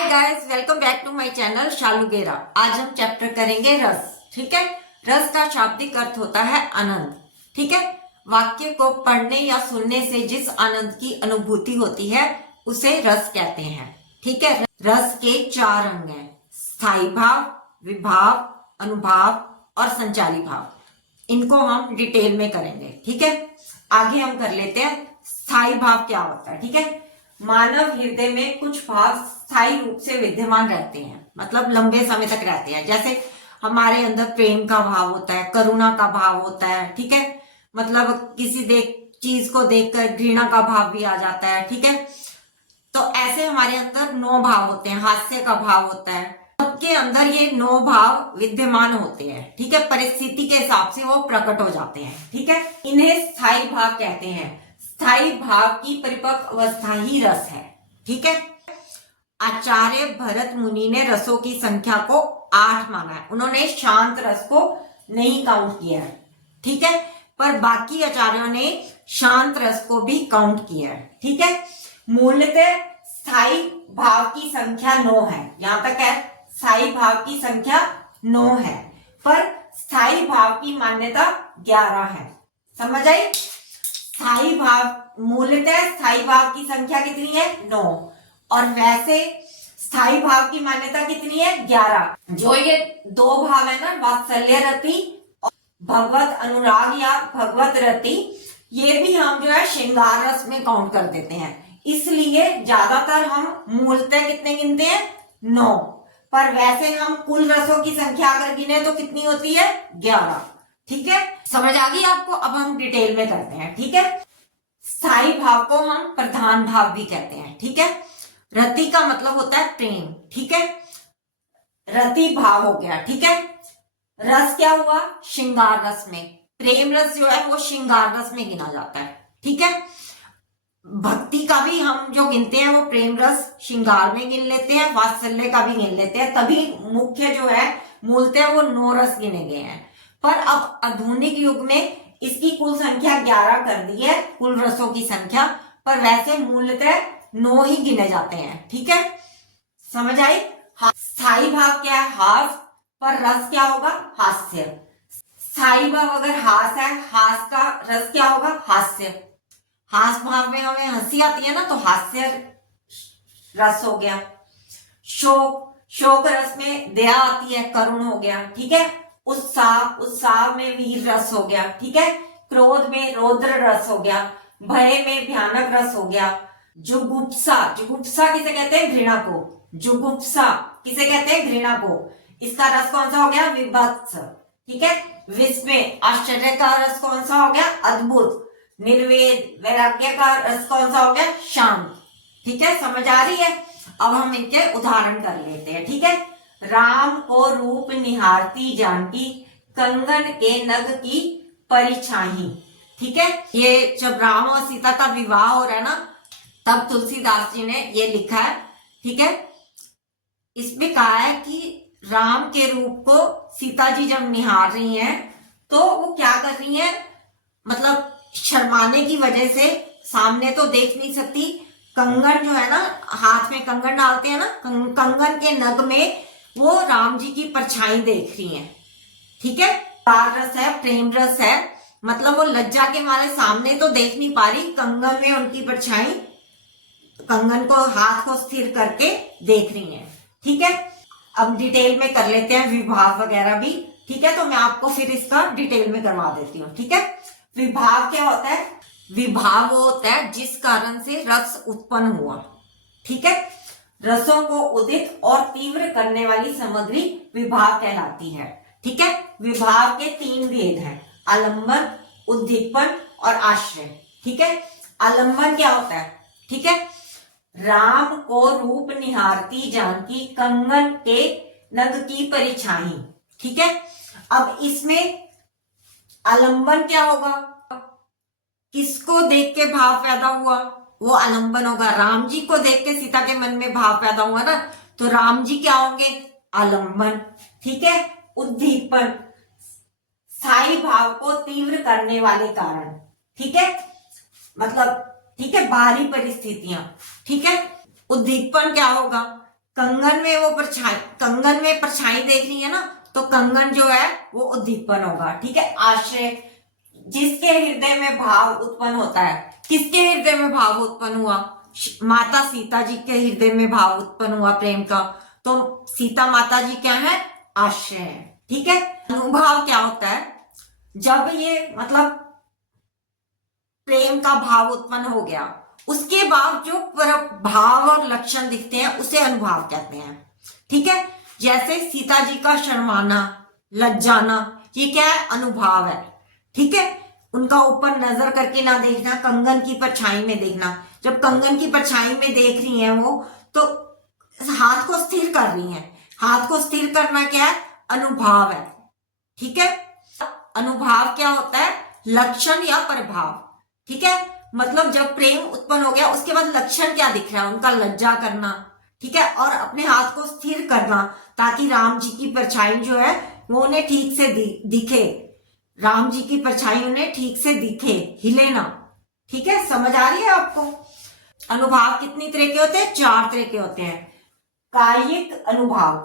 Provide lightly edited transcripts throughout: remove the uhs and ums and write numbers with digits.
Hi guys, welcome back to my channel Shalu Gera. आज हम chapter करेंगे रस। ठीक है। रस का शाब्दिक अर्थ होता है आनंद। ठीक है। वाक्य को पढ़ने या सुनने से जिस आनंद की अनुभूति होती है उसे रस कहते हैं। ठीक है। रस के 4 अंग हैं: स्थायी भाव, विभाव, अनुभाव और संचारी भाव। इनको हम डिटेल में करेंगे। ठीक है। आगे हम कर लेते हैं स्थायी भाव क्या होता है। ठीक है। मानव हृदय में कुछ भाव स्थायी रूप से विद्यमान रहते हैं, मतलब लंबे समय तक रहते हैं। जैसे हमारे अंदर प्रेम का भाव होता है, करुणा का भाव होता है। ठीक है। मतलब किसी चीज को देखकर घृणा का भाव भी आ जाता है। ठीक है। तो ऐसे हमारे अंदर 9 भाव होते हैं। हास्य का भाव होता है। सबके अंदर ये 9 भाव विद्यमान होते हैं। ठीक है। परिस्थिति के हिसाब से वो प्रकट हो जाते हैं। ठीक है। इन्हें स्थायी भाव कहते हैं। स्थायी भाव की परिपक्व अवस्था ही रस है। ठीक है। आचार्य भरत मुनि ने रसों की संख्या को 8 माना है। उन्होंने शांत रस को नहीं काउंट किया है। ठीक है। पर बाकी आचार्यों ने शांत रस को भी काउंट किया है। ठीक है। मूलतः स्थायी भाव की संख्या 9 है। यहां तक है स्थायी भाव की संख्या 9 है, पर स्थायी भाव की मान्यता 11 है। समझ आई? स्थायी भाव, मूलतः स्थायी भाव की संख्या कितनी है? 9। और वैसे स्थायी भाव की मान्यता कितनी है? 11। जो ये 2 भाव है ना, वात्सल्य रति और भगवत अनुराग या भगवत रति, ये भी हम जो है श्रृंगार रस में काउंट कर देते हैं। इसलिए ज्यादातर हम मूलतः कितने गिनते हैं? 9। पर वैसे हम कुल रसों की संख्या अगर गिने तो कितनी होती है? 11। ठीक है। समझ आ गई आपको? अब हम डिटेल में करते हैं। ठीक है। स्थायी भाव को हम प्रधान भाव भी कहते हैं। ठीक है। रति का मतलब होता है प्रेम। ठीक है। रति भाव हो गया। ठीक है। रस क्या हुआ? श्रृंगार रस में। प्रेम रस जो है वो श्रृंगार रस में गिना जाता है। ठीक है। भक्ति का भी हम जो गिनते हैं वो प्रेम रस श्रृंगार में गिन लेते हैं, वात्सल्य का भी गिन लेते हैं। तभी मुख्य जो है मूलतः वो 9 रस गिने गए हैं। पर अब आधुनिक युग में इसकी कुल संख्या 11 कर दी है, कुल रसों की संख्या। पर वैसे मूलतः 9 ही गिने जाते हैं। ठीक है। समझ आई? स्थायी भाव क्या है? हास। पर रस क्या होगा? हास्य। स्थायी भाव अगर हास है, हास का रस क्या होगा? हास्य। हास भाव में हमें हंसी आती है ना, तो हास्य रस हो गया। शोक, शोक रस में दया आती है, करुण हो गया। ठीक है। उत्साह, उत्साह में वीर रस हो गया। ठीक है। क्रोध में रौद्र रस हो गया। भय में भयानक रस हो गया। जुगुप्सा, जुगुप्सा किसे कहते हैं? घृणा को। जुगुप्सा किसे कहते हैं? घृणा को। इसका रस कौन सा हो गया? विभत्स। ठीक है। विस्मय, आश्चर्य का रस कौन सा हो गया? अद्भुत। निर्वेद, वैराग्य का रस कौन सा हो गया? शांत। ठीक है। समझ आ रही है? अब हम इनके उदाहरण कर लेते हैं। ठीक है। राम को रूप निहारती जानकी, कंगन के नग की परिछाही। ठीक है। ये जब राम और सीता का विवाह हो रहा है ना, तब तुलसीदास जी ने ये लिखा है। ठीक है। इसमें कहा है कि राम के रूप को सीता जी जब निहार रही हैं तो वो क्या कर रही हैं, मतलब शर्माने की वजह से सामने तो देख नहीं सकती। कंगन जो है ना, हाथ में कंगन डालते हैं ना, कंगन के नग में वो राम जी की परछाई देख रही हैं। ठीक है। प्यार रस है, प्रेम रस है। मतलब वो लज्जा के मारे सामने तो देख नहीं पा रही, कंगन में उनकी परछाई कंगन को, हाथ को स्थिर करके देख रही हैं। ठीक है। अब डिटेल में कर लेते हैं विभाव वगैरह भी। ठीक है। तो मैं आपको फिर इसका डिटेल में करवा देती हूँ। ठीक है। विभाव क्या होता है? विभाव वो होता है जिस कारण से रस उत्पन्न हुआ। ठीक है। रसों को उदित और तीव्र करने वाली सामग्री विभाव कहलाती है। ठीक है। विभाव के 3 भेद हैं: आलंबन, उद्दीपन और आश्रय। ठीक है। आलंबन क्या होता है? ठीक है। राम को रूप निहारती जानकी, कंगन के नग की परिछाई। ठीक है। अब इसमें आलंबन क्या होगा? किसको देख के भाव पैदा हुआ? वो आलंबन होगा। राम जी को देख के सीता के मन में भाव पैदा हुआ ना, तो राम जी क्या होंगे? आलंबन। ठीक है। उद्दीपन, स्थायी भाव को तीव्र करने वाले कारण। ठीक है। मतलब ठीक है, बाहरी परिस्थितियां। ठीक है। उद्दीपन क्या होगा? कंगन में वो परछाई, कंगन में परछाई देख रही है ना, तो कंगन जो है वो उद्दीपन होगा। ठीक है, आश्रय, जिसके हृदय में भाव उत्पन्न होता है। किसके हृदय में भाव उत्पन्न हुआ? माता सीता जी के हृदय में भाव उत्पन्न हुआ प्रेम का, तो सीता माता जी क्या है? आश्रय है। ठीक है, अनुभाव क्या होता है? जब ये मतलब प्रेम का भाव उत्पन्न हो गया, उसके बाद जो भाव और लक्षण दिखते हैं उसे अनुभाव कहते हैं। ठीक है, जैसे सीता जी का शर्माना, लज्जाना, ये क्या है? अनुभव है। ठीक है, उनका ऊपर नजर करके ना देखना, कंगन की परछाई में देखना। जब कंगन की परछाई में देख रही हैं वो, तो हाथ को स्थिर कर रही हैं। हाथ को स्थिर करना क्या है? अनुभव है। ठीक है, अनुभाव क्या होता है? लक्षण या प्रभाव। ठीक है, मतलब जब प्रेम उत्पन्न हो गया उसके बाद लक्षण क्या दिख रहा है? उनका लज्जा करना, ठीक है, और अपने हाथ को स्थिर करना, ताकि राम जी की परछाई जो है वो उन्हें ठीक से दिखे। राम जी की परछाई उन्हें ठीक से दिखे, हिले ना। ठीक है, समझ आ रही है आपको? अनुभाव कितनी तरह के होते हैं? 4 तरह के होते हैं। कायिक अनुभाव,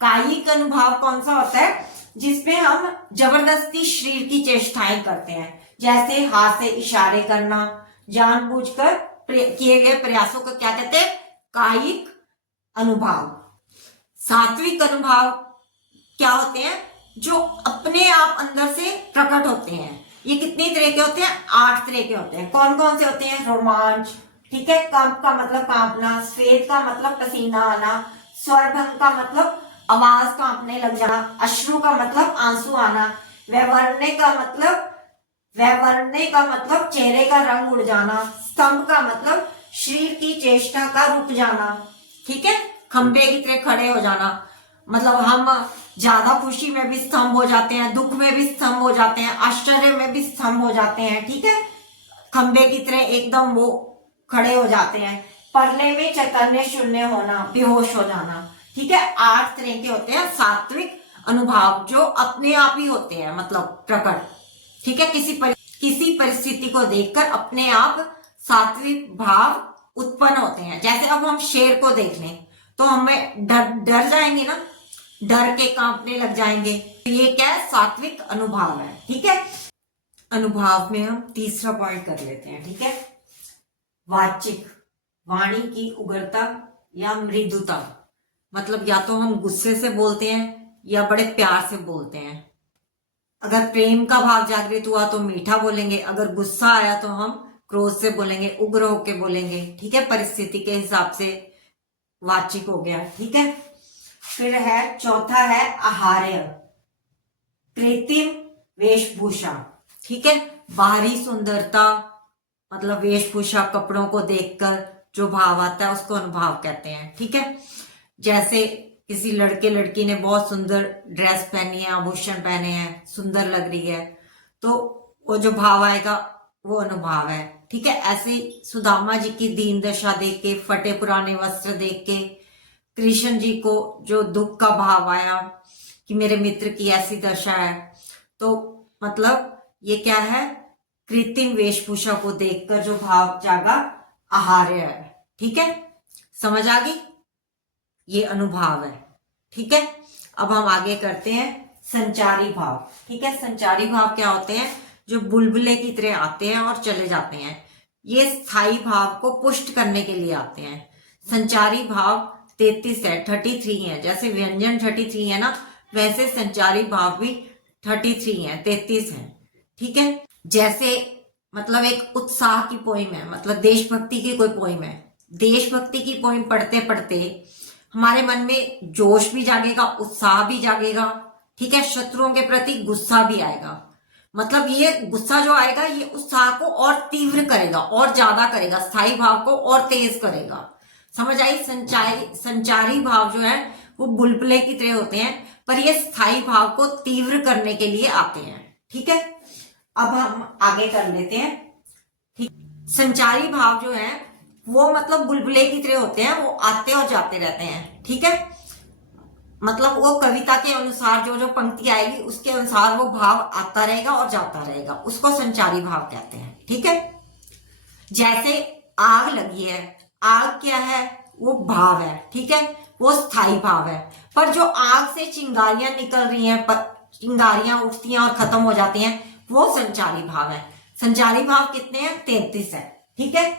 कायिक अनुभाव कौन सा होता है? जिसमें हम जबरदस्ती शरीर की चेष्टाएं करते हैं, जैसे हाथ से इशारे करना, जानबूझकर किए गए प्रयासों को क्या कहते हैं? कायिक अनुभाव। सात्विक अनुभाव क्या होते हैं? जो अपने आप अंदर से प्रकट होते हैं। ये कितनी तरह के होते हैं? 8 तरह के होते हैं। कौन कौन से होते हैं? रोमांच, ठीक है, कंप का मतलब कांपना, स्वेद का मतलब पसीना आना, स्वरभंग का मतलब आवाज कांपने लग जाना, अश्रु का मतलब आंसू आना, वैवर्ण्य का मतलब चेहरे का रंग उड़ जाना, स्तंभ का मतलब शरीर की चेष्टा का रुक जाना। ठीक है, खंबे की तरह खड़े हो जाना, मतलब हम ज्यादा खुशी में भी स्तंभ हो जाते हैं, दुख में भी स्तंभ हो जाते हैं, आश्चर्य में भी स्तंभ हो जाते हैं। ठीक है, खंबे की तरह एकदम वो खड़े हो जाते हैं। परले में चैतन्य शून्य होना, बेहोश हो जाना। ठीक है, 8 तरह के होते हैं सात्विक अनुभाव, जो अपने आप ही होते हैं, मतलब प्रकट। ठीक है, किसी परिस्थिति को देखकर अपने आप सात्विक भाव उत्पन्न होते हैं। जैसे अब हम शेर को देख लें तो हमें डर जाएंगे ना, डर के कांपने लग जाएंगे। तो ये क्या है? सात्विक अनुभाव है। ठीक है, अनुभाव में हम तीसरा पॉइंट कर लेते हैं। ठीक है, वाचिक, वाणी की उग्रता या मृदुता, मतलब या तो हम गुस्से से बोलते हैं या बड़े प्यार से बोलते हैं। अगर प्रेम का भाव जागृत हुआ तो मीठा बोलेंगे, अगर गुस्सा आया तो हम क्रोध से बोलेंगे, उग्र होके बोलेंगे। ठीक है, परिस्थिति के हिसाब से वाचिक हो गया। ठीक है, फिर है चौथा है आहार्य, कृत्रिम वेशभूषा। ठीक है, बाहरी सुंदरता, मतलब वेशभूषा, कपड़ों को देखकर जो भाव आता है उसको अनुभाव कहते हैं। ठीक है, जैसे किसी लड़के लड़की ने बहुत सुंदर ड्रेस पहनी है, आभूषण पहने हैं, सुंदर लग रही है, तो वो जो भाव आएगा वो अनुभाव है। ठीक है, ऐसे ही सुदामा जी की दीन दशा देख के, फटे पुराने वस्त्र देख के, कृष्ण जी को जो दुख का भाव आया कि मेरे मित्र की ऐसी दशा है, तो मतलब ये क्या है? कृत्रिम वेशभूषा को देखकर जो भाव जागा, आहार्य है। ठीक है, समझ आ गई? ये अनुभाव है। ठीक है, अब हम आगे करते हैं संचारी भाव। ठीक है, संचारी भाव क्या होते हैं? जो बुलबुले की तरह आते हैं और चले जाते हैं। ये स्थायी भाव को पुष्ट करने के लिए आते हैं। संचारी भाव 33 है, 33 है। जैसे व्यंजन 33 है ना, वैसे संचारी भाव भी 33 है, 33 है। ठीक है, जैसे मतलब एक उत्साह की पोइम है, मतलब देशभक्ति की कोई पोइम है। देशभक्ति की पोइम पढ़ते पढ़ते हमारे मन में जोश भी जागेगा, उत्साह भी जागेगा। ठीक है, शत्रुओं के प्रति गुस्सा भी आएगा। मतलब ये गुस्सा जो आएगा ये उत्साह को और तीव्र करेगा, और ज्यादा करेगा, स्थायी भाव को और तेज करेगा। समझ आई? संचारी भाव जो है वो बुलबुले की तरह होते हैं, पर ये स्थायी भाव को तीव्र करने के लिए आते हैं। ठीक है, अब हम आगे कर लेते हैं। ठीक, संचारी भाव जो है वो मतलब बुलबुले की तरह होते हैं, वो आते और जाते रहते हैं। ठीक है, मतलब वो कविता के अनुसार जो जो पंक्ति आएगी उसके अनुसार वो भाव आता रहेगा और जाता रहेगा, उसको संचारी भाव कहते हैं। ठीक है, जैसे आग लगी है, आग क्या है? वो भाव है। ठीक है, वो स्थायी भाव है। पर जो आग से चिंगारियां निकल रही हैं, चिंगारियां उठती हैं और खत्म हो जाती हैं, वो संचारी भाव है। संचारी भाव कितने हैं? 33 है। ठीक है,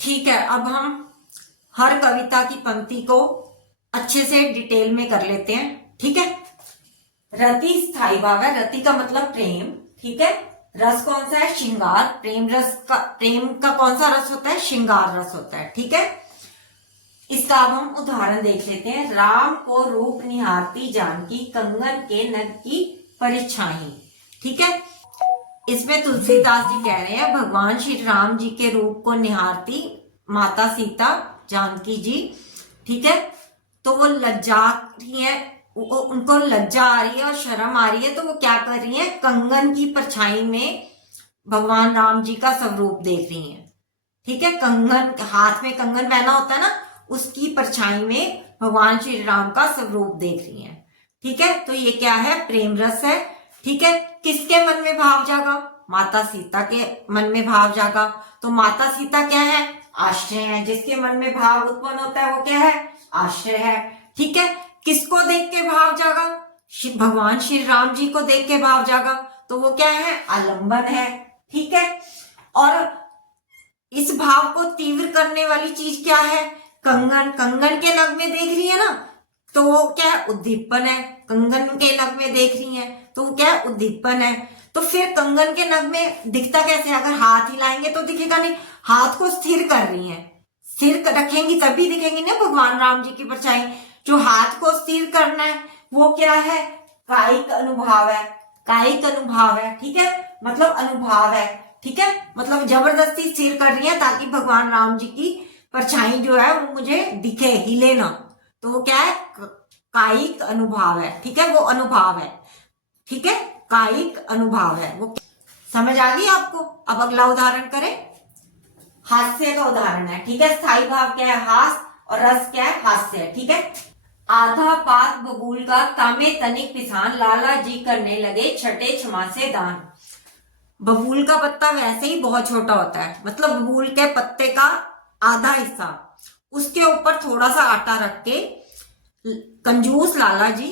ठीक है। अब हम हर कविता की पंक्ति को अच्छे से डिटेल में कर लेते हैं। ठीक है, रति स्थायी भाव है। रति का मतलब प्रेम। ठीक है, रस कौन सा है? श्रृंगार। प्रेम का कौन सा रस होता है? श्रृंगार रस होता है। ठीक है, इसका अब हम उदाहरण देख लेते हैं। राम को रूप निहारती जानकी, कंगन के नग की परिछाई। ठीक है, इसमें तुलसीदास जी कह रहे हैं भगवान श्री राम जी के रूप को निहारती माता सीता जानकी जी, ठीक है, तो वो लज्जा रही है, उनको लज्जा आ रही है और शर्म आ रही है, तो वो क्या कर रही है? कंगन की परछाई में भगवान राम जी का स्वरूप देख रही है। ठीक है, कंगन, हाथ में कंगन पहना होता है ना, उसकी परछाई में भगवान श्री राम का स्वरूप देख रही है। ठीक है, तो ये क्या है? प्रेम रस है। ठीक है, किसके मन में भाव जागा? माता सीता के मन में भाव जागा। तो माता सीता क्या है? आश्रय है। जिसके मन में भाव उत्पन्न होता है वो क्या है? आश्रय है। ठीक है, किसको देख के भाव जागा? भगवान श्री राम जी को देख के भाव जागा, तो वो क्या है? आलंबन है। ठीक है, और इस भाव को तीव्र करने वाली चीज क्या है? कंगन। कंगन के नग में देख रही है ना, तो वो क्या है? उद्दीपन है। कंगन के नग में देख रही है तो वो क्या है? उद्दीपन है। तो फिर कंगन के नग में दिखता कैसे? अगर हाथ हिलाएंगे तो दिखेगा नहीं। हाथ को स्थिर कर रही है, स्थिर रखेंगी तभी दिखेंगी ना भगवान राम जी की परछाई। जो हाथ को स्थिर करना है वो क्या है? कायिक अनुभाव है। कायिक अनुभाव है। ठीक है, मतलब अनुभाव है। ठीक है, मतलब जबरदस्ती स्थिर कर रही है ताकि भगवान राम जी की परछाई जो है वो मुझे दिखे, हिले ना। तो वो क्या है? कायिक अनुभाव है। ठीक है, वो अनुभाव है। ठीक है, कायिक अनुभाव है वो। समझ आ गई आपको? अब अगला उदाहरण करें। हास्य का उदाहरण है। ठीक है, स्थायी भाव क्या है? हास, और रस क्या है? हास्य है। ठीक है, आधा पात बबूल का तामे तनिक पिसान, लाला जी करने लगे छठे क्षमा से दान। बबूल का पत्ता वैसे ही बहुत छोटा होता है, मतलब बबूल के पत्ते का आधा हिस्सा, उसके ऊपर थोड़ा सा आटा रख के कंजूस लाला जी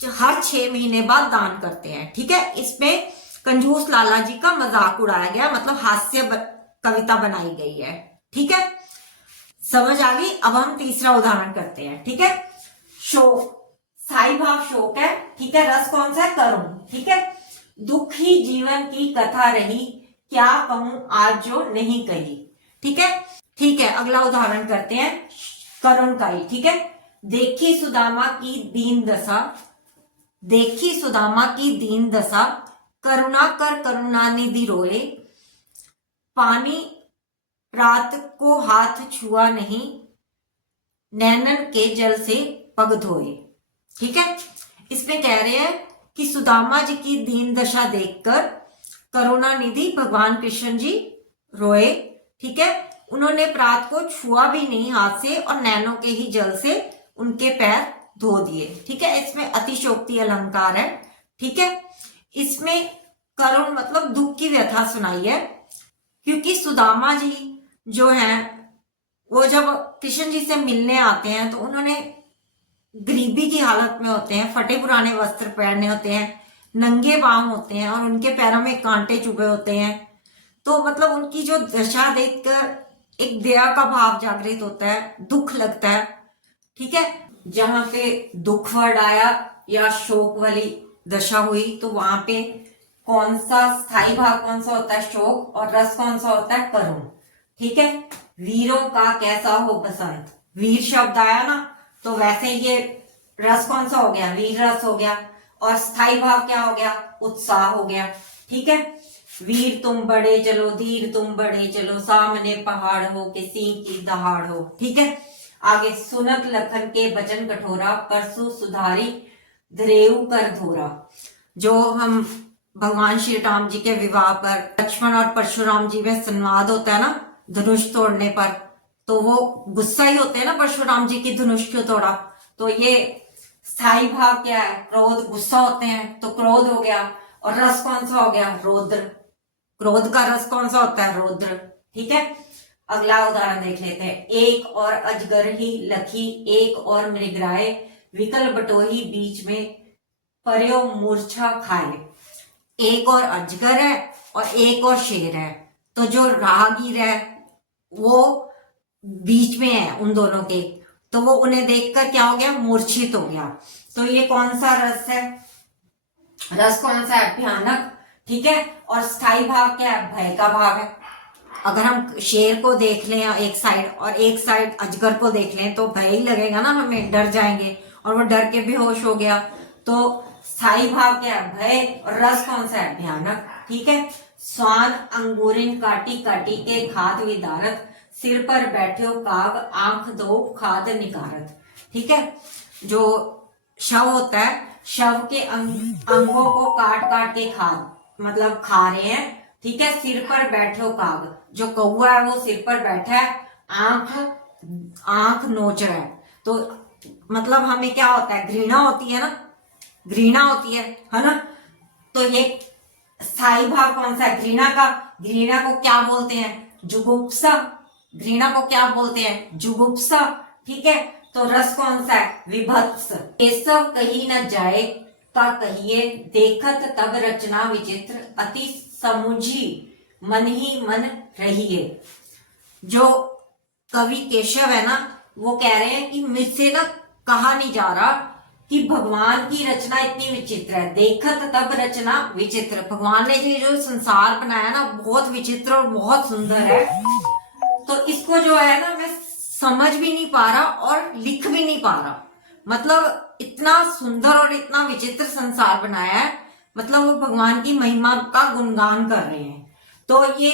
हर 6 महीने बाद दान करते हैं। ठीक है, इसमें कंजूस लाला जी का मजाक उड़ाया गया, मतलब हास्य कविता बनाई गई है। ठीक है, समझ आ गई? अब हम तीसरा उदाहरण करते हैं। ठीक है, शोक। स्थायी भाव शोक है। ठीक है, रस कौन सा है? करुण। ठीक है, दुखी जीवन की कथा रही, क्या कहूं आज जो नहीं कही। ठीक है, ठीक है, अगला उदाहरण करते हैं करुण का ही। ठीक है, देखी सुदामा की दीन दशा, देखी सुदामा की दीन दशा, करुणा कर करुणा निधि रोए, पानी रात को हाथ छुआ नहीं, नैनन के जल से पग धोए। ठीक है, इसमें कह रहे हैं कि सुदामा जी की दीन दशा देखकर करुणा निधि भगवान कृष्ण जी रोए। ठीक है, उन्होंने प्रात को छुआ भी नहीं हाथ से और नैनों के ही जल से उनके पैर धो दिए। ठीक है, इसमें अतिशोक्ति अलंकार है। ठीक है, इसमें करुण मतलब दुख की व्यथा सुनाई है, क्योंकि सुदामा जी जो हैं वो जब कृष्ण जी से मिलने आते हैं तो उन्होंने गरीबी की हालत में होते हैं, फटे पुराने वस्त्र पहने होते हैं, नंगे पांव होते हैं और उनके पैरों में कांटे चुभे होते हैं। तो मतलब उनकी जो दशा देखकर एक दया का भाव जागृत होता है, दुख लगता है। ठीक है, जहां पे दुख वर्ड आया या शोक वाली दशा हुई तो वहां पे कौन सा स्थायी भाव कौन सा होता है? शोक, और रस कौन सा होता है? करुण। ठीक है, वीरों का कैसा हो बसंत, वीर शब्द आया ना, तो वैसे ये रस कौन सा हो गया? वीर रस हो गया। और स्थायी भाव क्या हो गया? उत्साह हो गया। ठीक है, वीर तुम बड़े चलो, धीर तुम बड़े चलो, सामने पहाड़ हो के सिंह की दहाड़ हो। ठीक है, आगे सुनत लखन के बचन कठोरा, परसु सुधारी धरेऊ कर धोरा। जो हम भगवान श्री राम जी के विवाह पर लक्ष्मण और परशुराम जी में संवाद होता है ना धनुष तोड़ने पर, तो वो गुस्सा ही होते हैं ना, परशुराम जी की धनुष क्यों तोड़ा। तो ये स्थायी भाव क्या है? क्रोध, गुस्सा होते हैं तो क्रोध हो गया। और रस कौन सा हो गया? रौद्र। क्रोध का रस कौन सा होता है? रौद्र। ठीक है, अगला उदाहरण देख लेते हैं। एक और अजगर ही लखी, एक और मृगराय, विकल बटोही बीच में पर्यो मूर्छा खाए। एक और अजगर है और एक और शेर है, तो जो राहगीर है वो बीच में है उन दोनों के, तो वो उन्हें देखकर क्या हो गया, मूर्छित हो गया। तो ये कौन सा रस है, रस कौन सा है, भयानक, ठीक है। और स्थाई भाव क्या है, भय का भाव है। अगर हम शेर को देख लें एक साइड और एक साइड अजगर को देख लें तो भय ही लगेगा ना, हमें डर जाएंगे, और वो डर के बेहोश हो गया। तो स्थाई भाव क्या है, भय, और रस कौन सा है, भयानक, ठीक है। स्वान अंगूरिन काटी काटी के खाद विदारत, सिर पर बैठे काग आंख दो खाद निकारत, ठीक है। जो शव होता है, शव के अंगों को काट काट के मतलब खा रहे हैं, ठीक है। सिर पर बैठे हो काग, जो कौवा है वो सिर पर बैठा है, आंख नोच रहा है। तो मतलब हमें क्या होता है, घृणा होती है ना, घृणा होती है ना। तो ये स्थाई भाव कौन सा है, घृणा का। घृणा को क्या बोलते हैं, जुगुप्सा। घृणा को क्या बोलते हैं, जुगुप्सा, ठीक है। तो रस कौन सा है, विभत्स। केशव कहीं न जाए ता कहिए, देखत तब रचना विचित्र, अति समुझी मन ही मन रहिए। जो कवि केशव है ना, वो कह रहे हैं कि मुझसे ना कहा नहीं जा रहा कि भगवान की रचना इतनी विचित्र है। देखत तब रचना विचित्र, भगवान ने ये जो संसार बनाया ना बहुत विचित्र और बहुत सुंदर है। तो इसको जो है ना मैं समझ भी नहीं पा रहा और लिख भी नहीं पा रहा। मतलब इतना सुंदर और इतना विचित्र संसार बनाया है, मतलब वो भगवान की महिमा का गुणगान कर रहे हैं। तो ये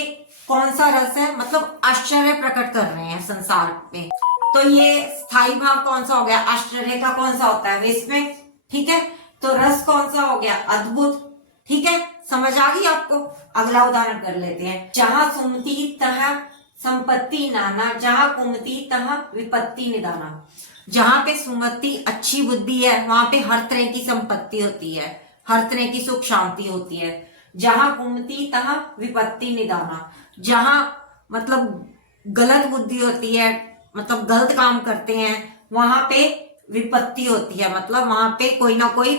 कौन सा रस है, मतलब आश्चर्य प्रकट कर रहे हैं संसार में। तो ये स्थाई भाव कौन सा हो गया, आश्चर्य का कौन सा होता है, विस्मय, ठीक है। तो रस कौन सा हो गया, अद्भुत, ठीक है। समझ आ गई आपको। अगला उदाहरण कर लेते हैं। जहां सुमति तह संपत्ति नाना, जहां कुमति तह विपत्ति निदाना। जहां पे सुमति अच्छी बुद्धि है वहां पे हर तरह की संपत्ति होती है, हर तरह की सुख शांति होती है। जहां कुमति तह विपत्ति निदाना, जहां मतलब गलत बुद्धि होती है, मतलब गलत काम करते हैं, वहां पे विपत्ति होती है, मतलब वहां पे कोई ना कोई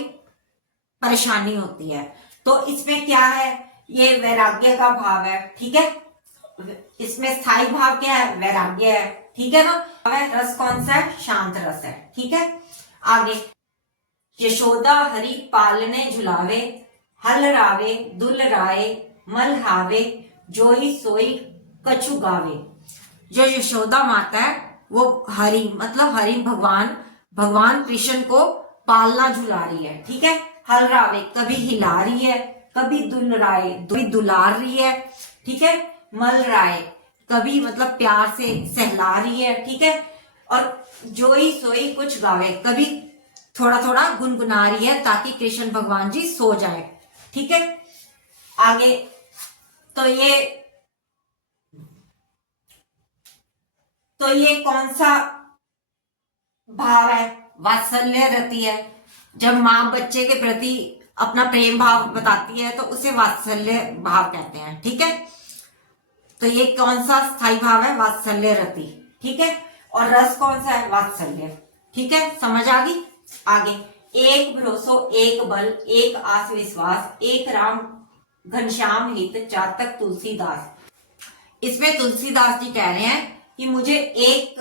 परेशानी होती है। तो इसमें क्या है, ये वैराग्य का भाव है, ठीक है। इसमें स्थाई भाव क्या है, वैराग्य है, ठीक है ना। रस कौन सा है, शांत रस है, ठीक है। आगे, यशोदा हरि पालने झुलावे, हल रावे दुल राय मल हावे, जोई सोई कछु गावे। जो यशोदा माता है वो हरि मतलब हरि भगवान कृष्ण को पालना झुला रही है, ठीक है। हल रावे कभी हिला रही है, कभी दुलार रही है, ठीक है। मल राय कभी मतलब प्यार से सहला रही है, ठीक है। और जोई सोई कुछ गावे, कभी थोड़ा थोड़ा गुनगुना रही है ताकि कृष्ण भगवान जी सो जाए, ठीक है। आगे, तो ये कौन सा भाव है, वात्सल्य रति है। जब माँ बच्चे के प्रति अपना प्रेम भाव बताती है तो उसे वात्सल्य भाव कहते हैं, ठीक है। तो ये कौन सा स्थाई भाव है, वात्सल्य रति, ठीक है। और रस कौन सा है, वात्सल्य, ठीक है। समझ आ गई। आगे, एक भरोसो एक बल, एक आस विश्वास, एक राम घनश्याम हित, चातक तुलसीदास। इसमें तुलसीदास जी कह रहे हैं कि मुझे एक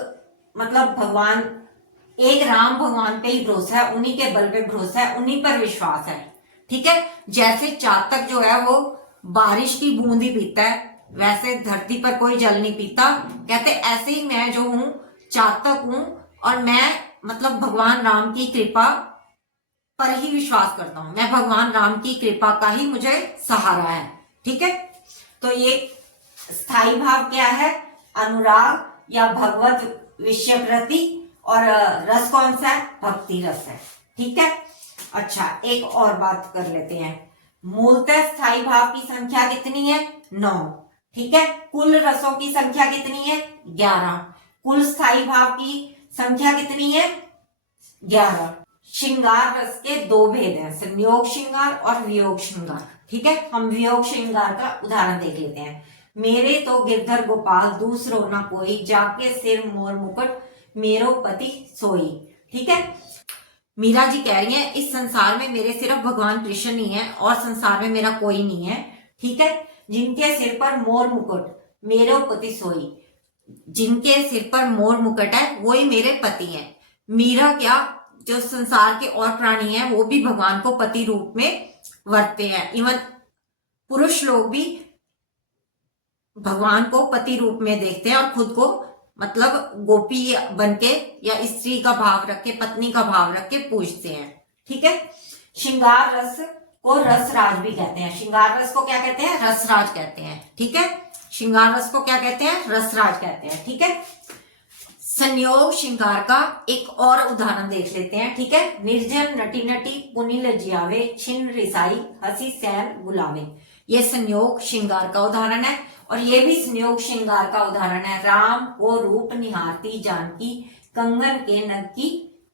मतलब भगवान, एक राम भगवान पे ही भरोसा है, उन्हीं के बल पे भरोसा है, उन्हीं पर विश्वास है, ठीक है। जैसे चातक जो है वो बारिश की बूंद ही पीता है, वैसे धरती पर कोई जल नहीं पीता। कहते ऐसे ही मैं जो हूं चातक हूं, और मैं मतलब भगवान राम की कृपा पर ही विश्वास करता हूं। मैं भगवान राम की कृपा का ही मुझे सहारा है, ठीक है। तो ये स्थाई भाव क्या है, अनुराग या भगवत विषय प्रति, और रस कौन सा है, भक्ति रस है, ठीक है। अच्छा, एक और बात कर लेते हैं। मूलतः स्थाई भाव की संख्या कितनी है, 9, ठीक है। कुल रसों की संख्या कितनी है, 11। कुल स्थाई भाव की संख्या कितनी है, 11। श्रृंगार रस के 2 भेद हैं, संयोग श्रृंगार और वियोग श्रृंगार, ठीक है। हम वियोग श्रृंगार का उदाहरण देख लेते हैं। मेरे तो गिरधर गोपाल दूसरो ना कोई, जाके सिर मोर मुकुट मेरो पति सोई। ठीक है, मीरा जी कह रही हैं इस संसार में मेरे सिर्फ भगवान कृष्ण ही है और संसार में मेरा कोई नहीं है। ठीक है, जिनके सिर पर मोर मुकुट मेरो पति सोई, जिनके सिर पर मोर मुकुट है वो ही मेरे पति हैं। मीरा क्या, जो संसार के और प्राणी हैं वो भी भगवान को पति रूप में वर्तते हैं। इवन पुरुष लोग भी भगवान को पति रूप में देखते हैं और खुद को मतलब गोपी बनके या स्त्री का भाव रख के, पत्नी का भाव रख के पूजते हैं। ठीक है, श्रृंगार रस को रसराज भी कहते हैं। श्रृंगार रस को क्या कहते हैं? रसराज कहते हैं। ठीक है, श्रृंगार रस को क्या कहते हैं? रसराज कहते हैं। ठीक है, संयोग श्रृंगार का एक और उदाहरण देख लेते हैं। ठीक है, निर्जन नटी नटी पुनि लजियावे, छिन्न रिसाई हंसी सैन बुलावे। ये संयोग श्रृंगार का उदाहरण है। और ये भी संयोग श्रृंगार का उदाहरण है, राम को रूप निहारती जानकी, कंगन के नग की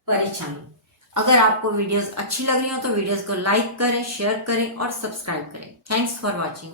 परेशानी। अगर आपको वीडियोस अच्छी लग रही हो तो वीडियोस को लाइक करें, शेयर करें और सब्सक्राइब करें। Thanks for watching.